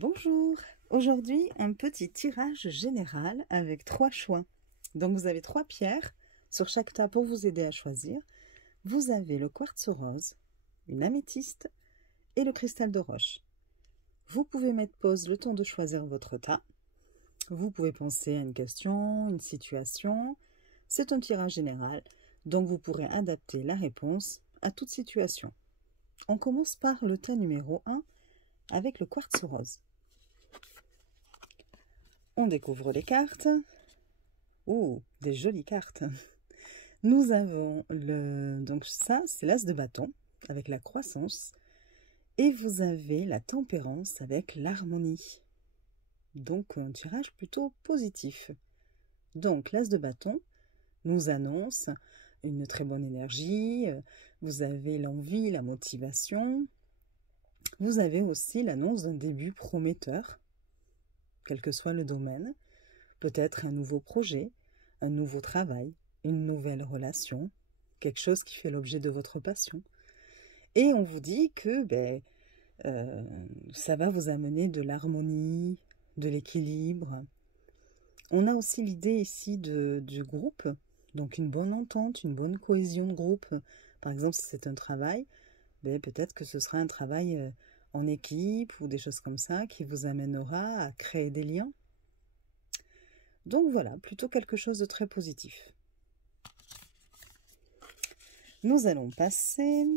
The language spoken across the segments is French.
Bonjour, aujourd'hui un petit tirage général avec 3 choix. Donc vous avez 3 pierres sur chaque tas pour vous aider à choisir. Vous avez le quartz rose, une améthyste et le cristal de roche. Vous pouvez mettre pause le temps de choisir votre tas. Vous pouvez penser à une question, une situation. C'est un tirage général, donc vous pourrez adapter la réponse à toute situation. On commence par le tas numéro 1 avec le quartz rose. On découvre les cartes. Oh, des jolies cartes. Nous avons donc ça, c'est l'as de bâton avec la croissance. Et vous avez la tempérance avec l'harmonie. Donc un tirage plutôt positif. Donc l'as de bâton nous annonce une très bonne énergie. Vous avez l'envie, la motivation. Vous avez aussi l'annonce d'un début prometteur, quel que soit le domaine, peut-être un nouveau projet, un nouveau travail, une nouvelle relation, quelque chose qui fait l'objet de votre passion. Et on vous dit que ça va vous amener de l'harmonie, de l'équilibre. On a aussi l'idée ici du groupe, donc une bonne entente, une bonne cohésion de groupe. Par exemple, si c'est un travail, peut-être que ce sera un travail en équipe ou des choses comme ça qui vous amènera à créer des liens. Donc voilà, plutôt quelque chose de très positif. Nous allons passer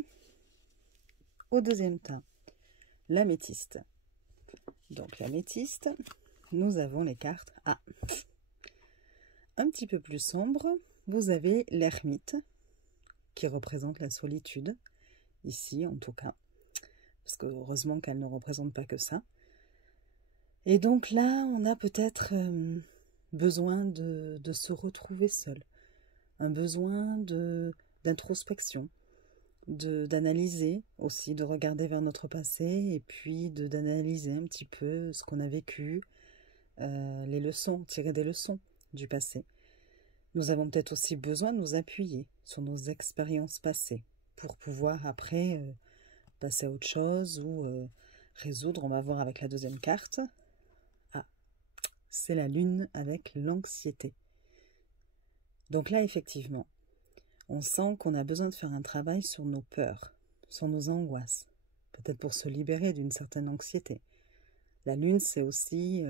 au deuxième tas, l'améthyste. Donc l'améthyste, nous avons les cartes un petit peu plus sombre. Vous avez l'ermite qui représente la solitude, ici en tout cas, parce que heureusement qu'elle ne représente pas que ça. Et donc là, on a peut-être besoin de se retrouver seul, un besoin d'introspection, d'analyser aussi, de regarder vers notre passé et puis d'analyser un petit peu ce qu'on a vécu, les leçons, tirer des leçons du passé. Nous avons peut-être aussi besoin de nous appuyer sur nos expériences passées pour pouvoir après passer à autre chose ou résoudre. On va voir avec la deuxième carte. C'est la lune avec l'anxiété. Donc là, effectivement, on sent qu'on a besoin de faire un travail sur nos peurs, sur nos angoisses, peut-être pour se libérer d'une certaine anxiété. La lune, c'est aussi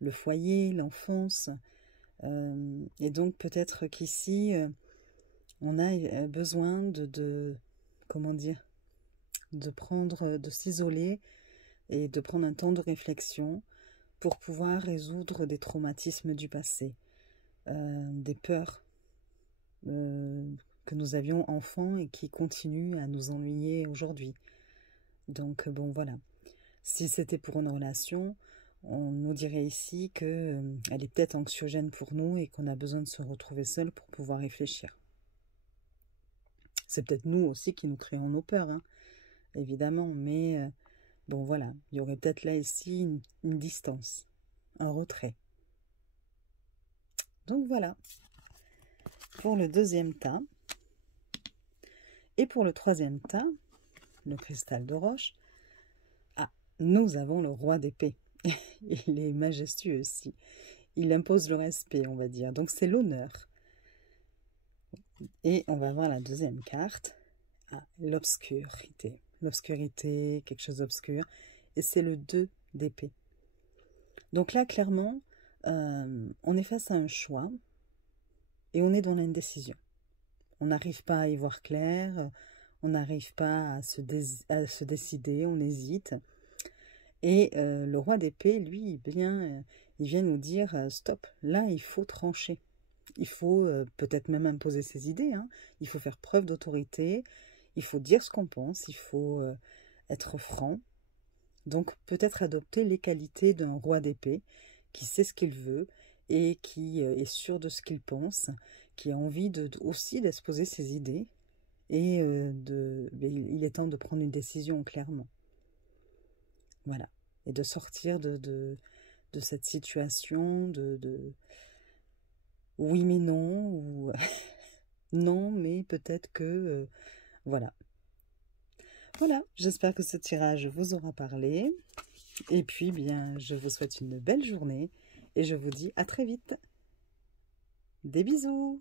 le foyer, l'enfance, et donc peut-être qu'ici, on a besoin comment dire, de s'isoler et de prendre un temps de réflexion pour pouvoir résoudre des traumatismes du passé, des peurs que nous avions enfants et qui continuent à nous ennuyer aujourd'hui. Donc bon, voilà. Si c'était pour une relation, on nous dirait ici qu'elle est peut-être anxiogène pour nous et qu'on a besoin de se retrouver seul pour pouvoir réfléchir. C'est peut-être nous aussi qui nous créons nos peurs, hein, évidemment, mais bon voilà, il y aurait peut-être là ici une distance, un retrait. Donc voilà, pour le deuxième tas. Et pour le troisième tas, le cristal de roche, nous avons le roi d'épée. Il est majestueux aussi. Il impose le respect, on va dire. Donc c'est l'honneur. Et on va voir la deuxième carte. L'obscurité. L'obscurité, quelque chose d'obscur. Et c'est le 2 d'épée. Donc là, clairement, on est face à un choix et on est dans l'indécision. On n'arrive pas à y voir clair, on n'arrive pas à se décider, on hésite. Et le roi d'épée, lui, il vient nous dire stop, là il faut trancher. Il faut peut-être même imposer ses idées, hein. Il faut faire preuve d'autorité, il faut dire ce qu'on pense, il faut être franc. Donc peut-être adopter les qualités d'un roi d'épée qui sait ce qu'il veut et qui est sûr de ce qu'il pense, qui a envie aussi d'exposer ses idées. Et il est temps de prendre une décision clairement. Voilà. Et de sortir de cette situation de oui mais non, ou non mais peut-être que... voilà. Voilà, j'espère que ce tirage vous aura parlé. Et puis, bien, je vous souhaite une belle journée et je vous dis à très vite. Des bisous!